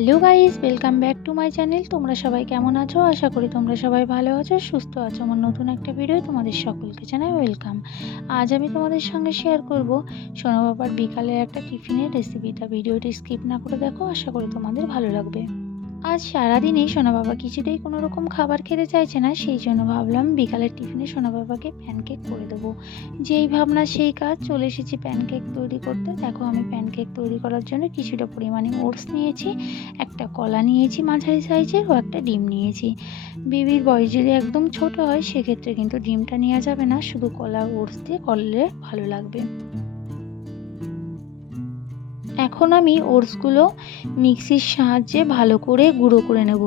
Hello guys, welcome back to my channel. তোমরা সবাই কেমন আছো? আশা করি তোমরা সবাই ভালো আছো, সুস্থ আছো। আমার নতুন একটা ভিডিও তোমাদের সকলকে জানাই ওয়েলকাম। আজ আমি তোমাদের সঙ্গে শেয়ার করব সোনা বাবার বিকালের একটা টিফিনের রেসিপিটা। ভিডিওটি স্কিপ না করে দেখো, আশা করি তোমাদের ভালো লাগবে। আজ সারাদিনেই সোনা বাবা কিছুতেই কোনো রকম খাবার খেতে চাইছে না, সেই জন্য ভাবলাম বিকালের টিফিনে সোনা বাবাকে প্যানকেক করে দেবো। যেই ভাবনা সেই কাজ, চলে এসেছি প্যানকেক তৈরি করতে। দেখো, আমি প্যানকেক তৈরি করার জন্য কিছুটা পরিমাণে ওটস নিয়েছি, একটা কলা নিয়েছি মাঝারি সাইজের, ও একটা ডিম নিয়েছি। বেবির বয়স যদি একদম ছোট হয় সেক্ষেত্রে কিন্তু ডিমটা নেওয়া যাবে না, শুধু কলা ওটস দিয়ে করলে ভালো লাগবে। এখন আমি ওটসগুলো মিক্সির সাহায্যে ভালো করে গুঁড়ো করে নেব।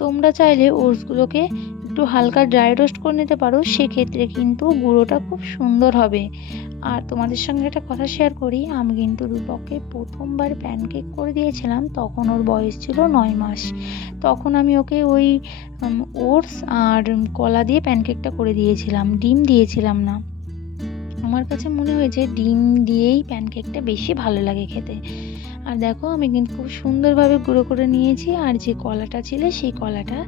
তোমরা চাইলে ওটসগুলোকে একটু হালকা ড্রাই রোস্ট করে নিতে পারো, সেক্ষেত্রে কিন্তু গুঁড়োটা খুব সুন্দর হবে। আর তোমাদের সঙ্গে একটা কথা শেয়ার করি, আমি কিন্তু রূপককে প্রথমবার প্যানকেক করে দিয়েছিলাম, তখন ওর বয়স ছিল 9 মাস। তখন আমি ওকে ওই ওটস আর কলা দিয়ে প্যানকেকটা করে দিয়েছিলাম, ডিম দিয়েছিলাম না। আমার কাছে মনে হয়েছে ডিম দিয়েই প্যানকেকটা বেশি ভালো লাগে খেতে। আর দেখো, আমি কিন্তু খুব সুন্দরভাবে গুঁড়ো করে নিয়েছি। আর যে কলাটা ছিল সেই কলাটা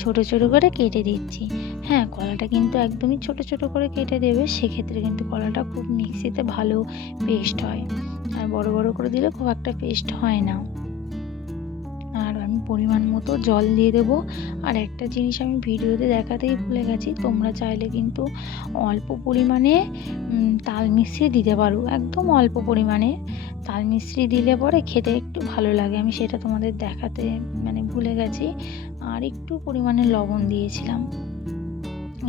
ছোট ছোট করে কেটে দিচ্ছি। হ্যাঁ, কলাটা কিন্তু একদমই ছোট ছোট করে কেটে দেবে, সেক্ষেত্রে কিন্তু কলাটা খুব মিক্সিতে ভালো পেস্ট হয়। আর বড় বড় করে দিলে খুব একটা পেস্ট হয় না। আর আমি পরিমাণ মতো জল দিয়ে দেবো। আর একটা জিনিস আমি ভিডিওতে দেখাতেই ভুলে গেছি, তোমরা চাইলে কিন্তু অল্প পরিমাণে তাল মিশ্রি দিতে পারো, একদম অল্প পরিমাণে তাল মিশ্রি দিলে পরে খেতে একটু ভালো লাগে। আমি সেটা তোমাদের দেখাতে ভুলে গেছি। আর একটু পরিমাণে লবণ দিয়েছিলাম।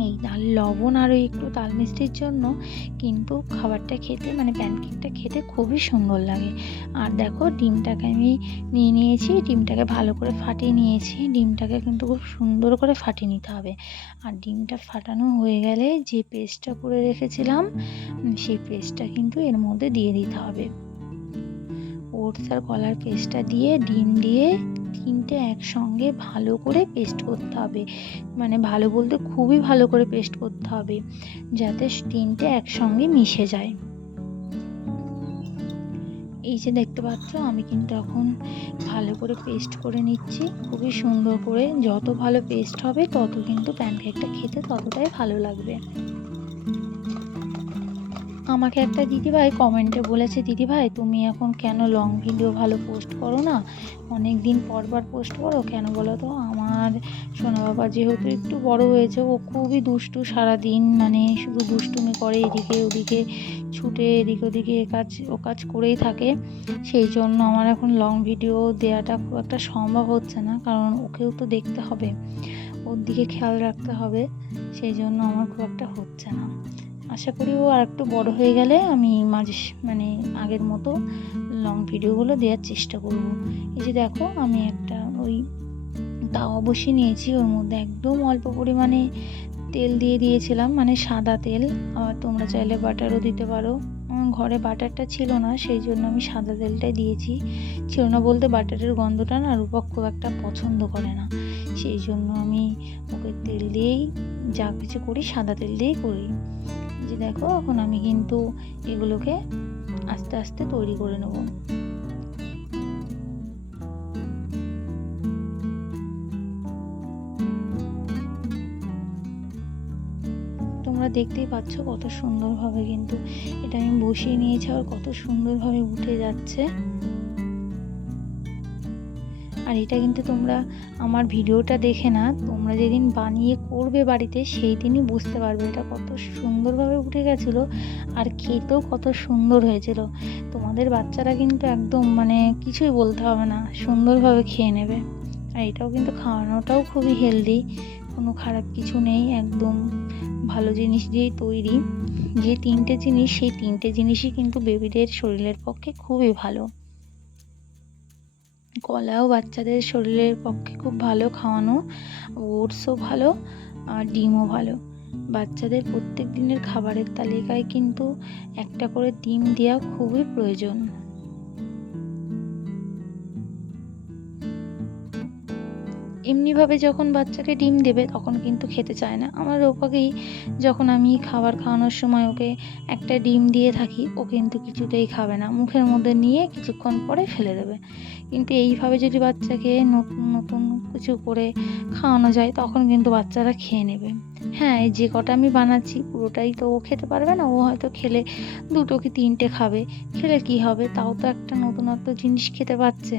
এই লবণ আর ওই একটু তাল মিষ্টির জন্য কিন্তু খাবারটা খেতে প্যানকেকটা খেতে খুবই সুন্দর লাগে। আর দেখো, ডিমটাকে আমি নিয়ে নিয়েছি, ডিমটাকে ভালো করে ফাটিয়ে নিয়েছি। ডিমটাকে কিন্তু খুব সুন্দর করে ফাটিয়ে নিতে হবে। আর ডিমটা ফাটানো হয়ে গেলে যে পেস্টটা করে রেখেছিলাম সেই পেস্টটা কিন্তু এর মধ্যে দিয়ে দিতে হবে। ওটস আর কলার পেস্টটা দিয়ে ডিম দিয়ে তিনটে একসঙ্গে ভালো করে পেস্ট করতে হবে। ভালো বলতে খুবই ভালো করে পেস্ট করতে হবে, যাতে তিনটে একসঙ্গে মিশে যায়। এই যে দেখতে পাচ্ছ, আমি কিন্তু এখন ভালো করে পেস্ট করে নিচ্ছি, খুবই সুন্দর করে। যত ভালো পেস্ট হবে তত কিন্তু প্যানকেকটা খেতে ততটাই ভালো লাগবে। আমাকে একটা দিদিভাই কমেন্টে বলেছে, দিদিভাই তুমি এখন কেন লং ভিডিও ভালো পোস্ট করো না, অনেক দিন পর পোস্ট করো কেন বলো তো? আমার সোনা বাবা যেহেতু একটু বড় হয়েছে, ও খুবই দুষ্টু, সারাদিন শুধু দুষ্টুমি করে, এদিকে ওদিকে ছুটে এদিক ওদিকে ও কাজ করেই থাকে। সেই জন্য আমার এখন লং ভিডিও দেওয়াটা খুব একটা সম্ভব হচ্ছে না, কারণ ওকেও তো দেখতে হবে, ওর দিকে খেয়াল রাখতে হবে। সেই জন্য আমার খুব একটা হচ্ছে না। আশা করি ও আর একটু বড় হয়ে গেলে আমি আগের মতো লং ভিডিওগুলো দেওয়ার চেষ্টা করব। এই যে দেখো, আমি একটা ওই তাওয়া বসিয়ে নিয়েছি, ওর মধ্যে একদম অল্প পরিমাণে তেল দিয়ে দিয়েছিলাম, সাদা তেল। আবার তোমরা চাইলে বাটারও দিতে পারো। ঘরে বাটারটা ছিল না, সেই জন্য আমি সাদা তেলটাই দিয়েছি। ছিল না বলতে, বাটারের গন্ধটা না রূপক খুব একটা পছন্দ করে না, সেই জন্য আমি ওকে তেল দিয়েই যা কিছু করি সাদা তেল দিয়েই করি। যে দেখো, এখন আমি কিন্তু এগুলোকে আস্তে আস্তে তৈরি করে নেব। তোমরা দেখতেই পাচ্ছ কত সুন্দরভাবে কিন্তু এটা আমি বসিয়ে নিয়েছি, আর কত সুন্দরভাবে উঠে যাচ্ছে। আর এটা কিন্তু তোমরা আমার ভিডিওটা দেখে না, তোমরা যেদিন বানিয়ে করবে বাড়িতে সেই দিনই বুঝতে পারবে এটা কত সুন্দরভাবে উঠে গেছিলো, আর খেতেও কত সুন্দর হয়েছিল। তোমাদের বাচ্চারা কিন্তু একদম কিছুই বলতে হবে না, সুন্দরভাবে খেয়ে নেবে। আর এটাও কিন্তু খাওয়ানোটাও খুবই হেলদি, কোনো খারাপ কিছু নেই, একদম ভালো জিনিস দিয়েই তৈরি। যে তিনটে জিনিস, সেই তিনটে জিনিসই কিন্তু বেবিদের শরীরের পক্ষে খুবই ভালো। কলাও বাচ্চাদের শরীরের পক্ষে খুব ভালো খাওয়ানো, ওটসও ভালো, আর ডিমও ভালো। বাচ্চাদের প্রত্যেক দিনের খাবারের তালিকায় কিন্তু একটা করে ডিম দেওয়া খুবই প্রয়োজন। এমনিভাবে যখন বাচ্চাকে ডিম দেবে তখন কিন্তু খেতে চায় না। আমার রূপাকেই যখন আমি খাবার খাওয়ানোর সময় ওকে একটা ডিম দিয়ে থাকি, ও কিন্তু কিছুতেই খাবে না, মুখের মধ্যে নিয়ে কিছুক্ষণ পরে ফেলে দেবে। কিন্তু এইভাবে যদি বাচ্চাকে নতুন নতুন কিছু করে খাওয়ানো যায় তখন কিন্তু বাচ্চারা খেয়ে নেবে। হ্যাঁ, এই যে কটা আমি বানাচ্ছি পুরোটাই তো ও খেতে পারবে না, ও হয়তো খেলে 2 কি 3টে খাবে, খেলে কি হবে, তাও তো একটা নতুনত্ব জিনিস খেতে পাচ্ছে।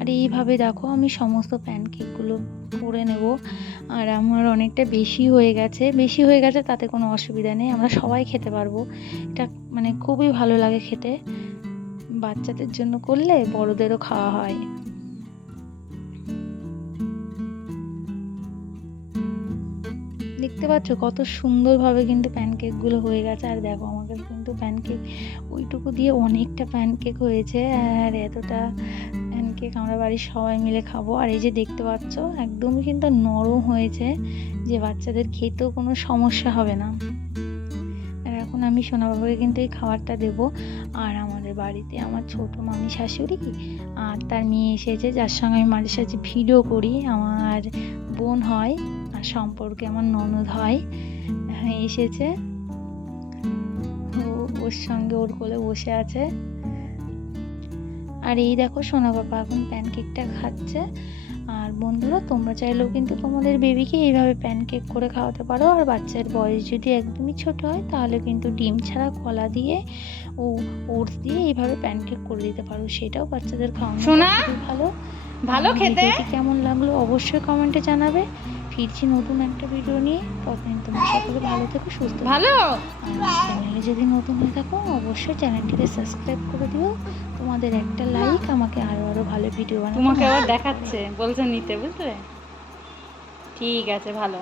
আর এইভাবে দেখো আমি সমস্ত প্যানকেকগুলো করে নেব। আর আমার অনেকটা বেশি হয়ে গেছে তাতে কোনো অসুবিধা নেই, আমরা সবাই খেতে পারবো। এটা মানে খুবই ভালো লাগে খেতে, বাচ্চাদের জন্য করলে বড়দেরও খাওয়া হয়। দেখতে পাচ্ছ কত সুন্দরভাবে কিন্তু প্যানকেকগুলো হয়ে গেছে। আর দেখো আমাকে কিন্তু প্যানকেক ওইটুকু দিয়ে অনেকটা প্যানকেক হয়েছে, আর এতটা প্যানকেক আমরা বাড়ির সবাই মিলে খাবো। আর এই যে দেখতে পাচ্ছ একদমই কিন্তু নরম হয়েছে, যে বাচ্চাদের খেতেও কোনো সমস্যা হবে না। আর এখন আমি সোনা বাবাকে কিন্তু এই খাবারটা দেবো। আর আমাদের বাড়িতে আমার ছোট মামি শাশুড়ি আর তার মেয়ে এসেছে, যার সঙ্গে আমি মাঝে সাঝে ভিডিও করি, আমার বোন হয় আর সম্পর্কে আমার ননদ হয়, এসেছে। ওর সঙ্গে ওর কোলে বসে আছে। আর এই দেখো সোনা বাবা এখন প্যানকেকটা খাচ্ছে। আর বন্ধুরা তোমরা চাইলেও কিন্তু তোমাদের বেবিকে এইভাবে প্যানকেক করে খাওয়াতে পারো। আর বাচ্চার বয়স যদি একদমই ছোট হয় তাহলে কিন্তু ডিম ছাড়া কলা দিয়ে ও ওটস দিয়ে এইভাবে প্যানকেক করে দিতে পারো, সেটাও বাচ্চাদের খাওয়ানো খুবই ভালো। ভালো খেতে কেমন লাগলো অবশ্যই কমেন্টে জানাবে। ফিরছি নতুন একটা ভিডিও নিয়ে, ততদিন তোমার সকলে ভালো থেকো, সুস্থ ভালো। চ্যানেলে যদি নতুন হয়ে থাকো অবশ্যই চ্যানেলটিকে সাবস্ক্রাইব করে দিও। তোমাদের একটা লাইক আমাকে আরো ভালো ভিডিও বানাতে। তোমাকে আবার দেখাচ্ছে, বলছে নিতে, বুঝলে? ঠিক আছে, ভালো।